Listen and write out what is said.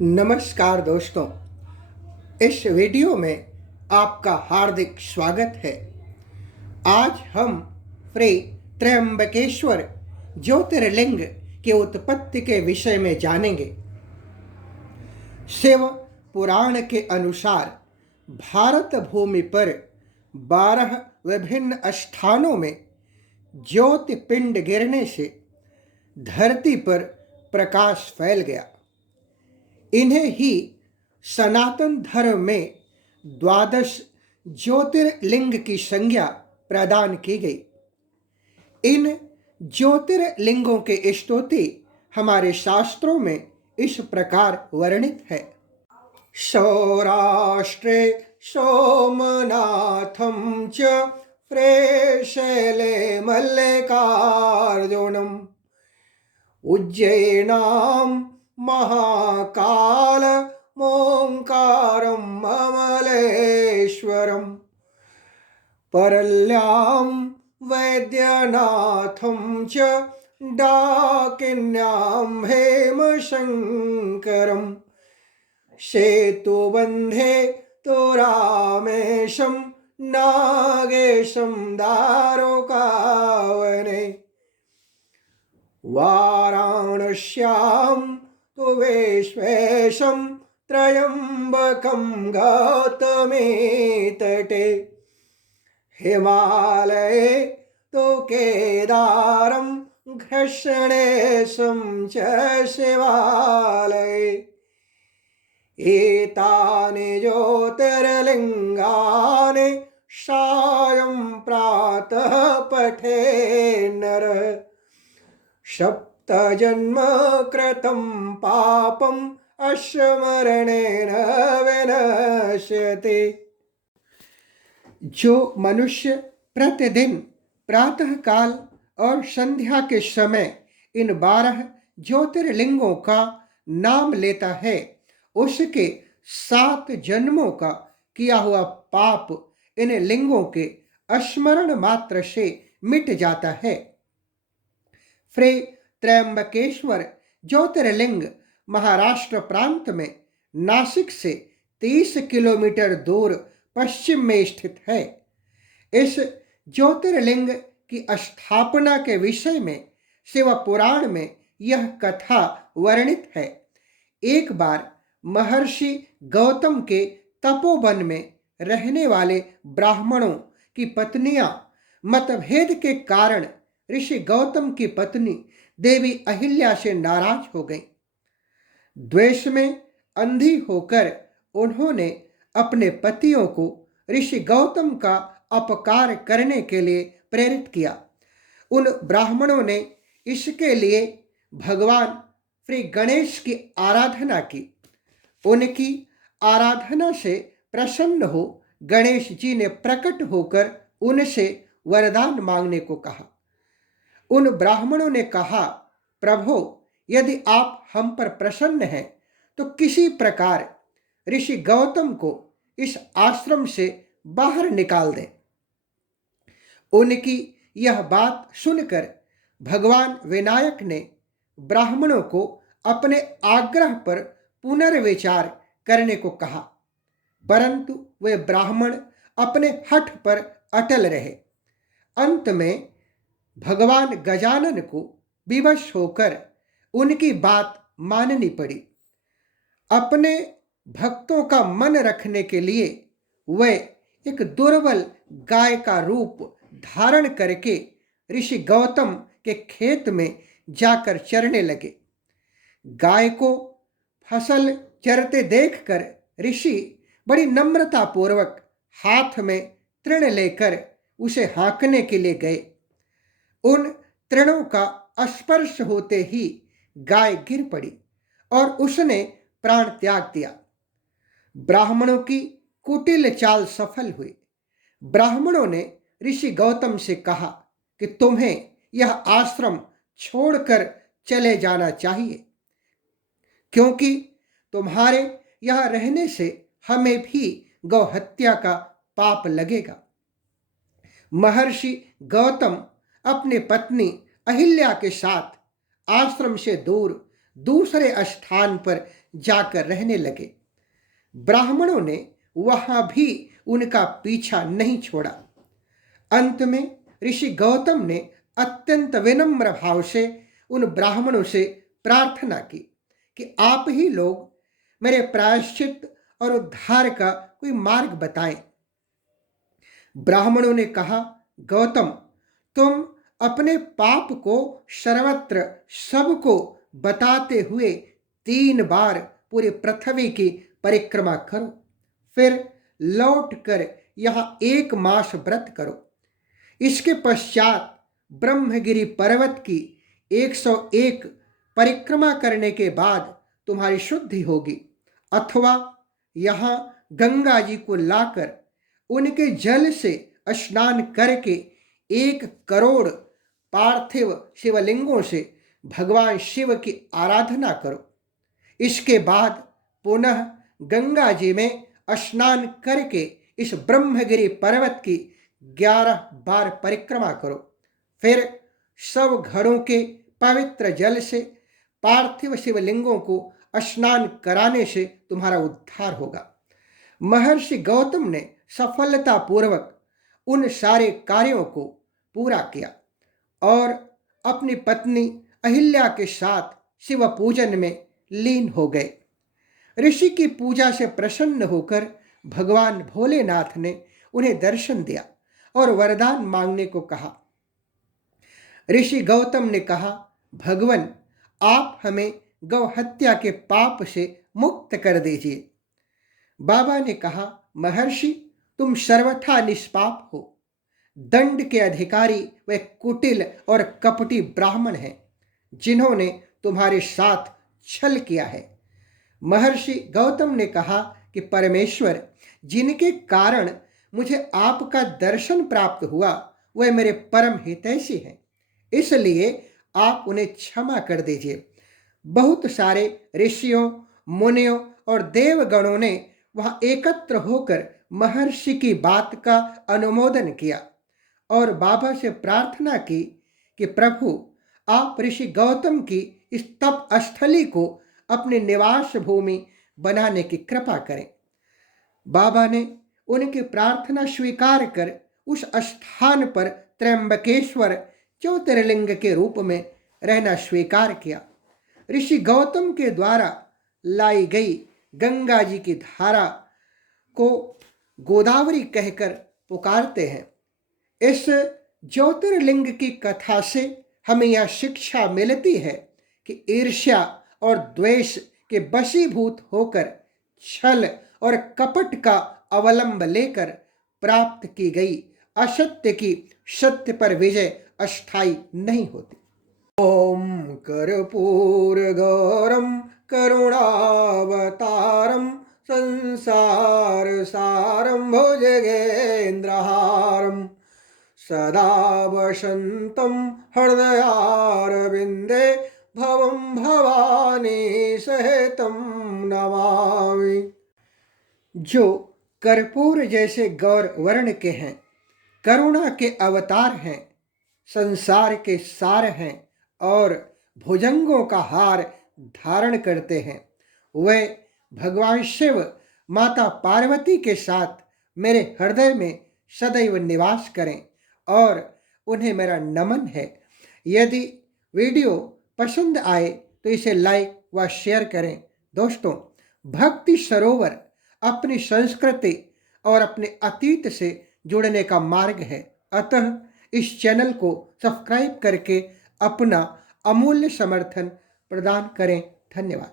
नमस्कार दोस्तों, इस वीडियो में आपका हार्दिक स्वागत है। आज हम श्री त्र्यंबकेश्वर ज्योतिर्लिंग की उत्पत्ति के विषय में जानेंगे। शिव पुराण के अनुसार भारत भूमि पर 12 विभिन्न स्थानों में ज्योतिपिंड गिरने से धरती पर प्रकाश फैल गया। इन्हें ही सनातन धर्म में 12 ज्योतिर्लिंग की संज्ञा प्रदान की गई। इन ज्योतिर्लिंगों के स्तुति हमारे शास्त्रों में इस प्रकार वर्णित है। सौराष्ट्रे सोमनाथं च प्रेशैले मल्लिकार्जुनम् उज्जयिनां महाकाल मोंकारं अमलेश्वरं परल्यां वैद्यनाथं च डाकिन्यां हेमशंकरं सेतुबन्धे तो रामेशं नागेशं दारुकावने वाराणस्यां तु विश्वेशं त्र्यम्बकं गौतमी तटे हिमालये तु केदारं घृष्णेशं च शिवालये एतानि ज्योतिर्लिङ्गानि सायं प्रातः पठे नरः सप्तजन्म कृतं पापं अस्मरणेन विनश्यति। जो मनुष्य प्रतिदिन प्रातःकाल और संध्या के समय इन 12 ज्योतिर्लिंगों का नाम लेता है, उसके 7 जन्मों का किया हुआ पाप इन लिंगों के स्मरण मात्र से मिट जाता है। श्री त्र्यंबकेश्वर ज्योतिर्लिंग महाराष्ट्र प्रांत में नासिक से 30 किलोमीटर दूर पश्चिम में स्थित है। इस ज्योतिर्लिंग की स्थापना के विषय में शिव पुराण में यह कथा वर्णित है। एक बार महर्षि गौतम के तपोवन में रहने वाले ब्राह्मणों की पत्नियां मतभेद के कारण ऋषि गौतम की पत्नी देवी अहिल्या से नाराज हो गईं। द्वेष में अंधी होकर उन्होंने अपने पतियों को ऋषि गौतम का अपकार करने के लिए प्रेरित किया। उन ब्राह्मणों ने इसके लिए भगवान श्री गणेश की आराधना की। उनकी आराधना से प्रसन्न हो गणेश जी ने प्रकट होकर उनसे वरदान मांगने को कहा। उन ब्राह्मणों ने कहा, प्रभो, यदि आप हम पर प्रसन्न हैं तो किसी प्रकार ऋषि गौतम को इस आश्रम से बाहर निकाल दें। उनकी यह बात सुनकर भगवान विनायक ने ब्राह्मणों को अपने आग्रह पर पुनर्विचार करने को कहा, परंतु वे ब्राह्मण अपने हठ पर अटल रहे। अंत में भगवान गजानन को विवश होकर उनकी बात माननी पड़ी। अपने भक्तों का मन रखने के लिए वे एक दुर्बल गाय का रूप धारण करके ऋषि गौतम के खेत में जाकर चरने लगे। गाय को फसल चरते देखकर ऋषि बड़ी नम्रता पूर्वक हाथ में तृण लेकर उसे हाँकने के लिए गए। उन तृणों का स्पर्श होते ही गाय गिर पड़ी और उसने प्राण त्याग दिया। ब्राह्मणों की कुटिल चाल सफल हुई। ब्राह्मणों ने ऋषि गौतम से कहा कि तुम्हें यह आश्रम छोड़कर चले जाना चाहिए, क्योंकि तुम्हारे यहाँ रहने से हमें भी गौ हत्या का पाप लगेगा। महर्षि गौतम अपनी पत्नी अहिल्या के साथ आश्रम से दूर दूसरे स्थान पर जाकर रहने लगे। ब्राह्मणों ने वहां भी उनका पीछा नहीं छोड़ा। अंत में ऋषि गौतम ने अत्यंत विनम्र भाव से उन ब्राह्मणों से प्रार्थना की कि आप ही लोग मेरे प्रायश्चित और उद्धार का कोई मार्ग बताएं। ब्राह्मणों ने कहा, गौतम, तुम अपने पाप को सर्वत्र सबको बताते हुए 3 बार पूरी पृथ्वी की परिक्रमा करो, फिर लौट कर यहां 1 मास व्रत करो। इसके पश्चात ब्रह्मगिरि पर्वत की 101 परिक्रमा करने के बाद तुम्हारी शुद्धि होगी, अथवा यहां गंगा जी को लाकर उनके जल से स्नान करके 1 करोड़ पार्थिव शिवलिंगों से भगवान शिव की आराधना करो। इसके बाद पुनः गंगा जी में स्नान करके इस ब्रह्मगिरि पर्वत की 11 बार परिक्रमा करो। फिर सब घरों के पवित्र जल से पार्थिव शिवलिंगों को स्नान कराने से तुम्हारा उद्धार होगा। महर्षि गौतम ने सफलतापूर्वक उन सारे कार्यों को पूरा किया और अपनी पत्नी अहिल्या के साथ शिव पूजन में लीन हो गए। ऋषि की पूजा से प्रसन्न होकर भगवान भोलेनाथ ने उन्हें दर्शन दिया और वरदान मांगने को कहा। ऋषि गौतम ने कहा, भगवान, आप हमें गौ हत्या के पाप से मुक्त कर दीजिए। बाबा ने कहा, महर्षि, तुम सर्वथा निष्पाप हो। दंड के अधिकारी वे कुटिल और कपटी ब्राह्मण हैं जिन्होंने तुम्हारे साथ छल किया है। महर्षि गौतम ने कहा कि परमेश्वर, जिनके कारण मुझे आपका दर्शन प्राप्त हुआ वह मेरे परम हितैषी हैं, इसलिए आप उन्हें क्षमा कर दीजिए। बहुत सारे ऋषियों, मुनियों और देवगणों ने वहां एकत्र होकर महर्षि की बात का अनुमोदन किया और बाबा से प्रार्थना की कि प्रभु, आप ऋषि गौतम की इस तप स्थली को अपनी निवास भूमि बनाने की कृपा करें। बाबा ने उनकी प्रार्थना स्वीकार कर उस स्थान पर त्र्यंबकेश्वर ज्योतिर्लिंग के रूप में रहना स्वीकार किया। ऋषि गौतम के द्वारा लाई गई गंगा जी की धारा को गोदावरी कहकर पुकारते हैं। इस ज्योतिर्लिंग की कथा से हमें यह शिक्षा मिलती है कि ईर्ष्या और द्वेष के वशीभूत होकर छल और कपट का अवलंब लेकर प्राप्त की गई असत्य की सत्य पर विजय अस्थायी नहीं होती। ओम कर्पूर गौरम करुणावतारम संसार सारम भुजगेन्द्रहारम सदा वसन्तं हृदयारविन्दे भवं भवानी सहितं नमामि। जो कर्पूर जैसे गौर वर्ण के हैं, करुणा के अवतार हैं, संसार के सार हैं और भुजंगों का हार धारण करते हैं, वे भगवान शिव माता पार्वती के साथ मेरे हृदय में सदैव निवास करें और उन्हें मेरा नमन है। यदि वीडियो पसंद आए तो इसे लाइक व शेयर करें। दोस्तों, भक्ति सरोवर अपनी संस्कृति और अपने अतीत से जुड़ने का मार्ग है, अतः इस चैनल को सब्सक्राइब करके अपना अमूल्य समर्थन प्रदान करें। धन्यवाद।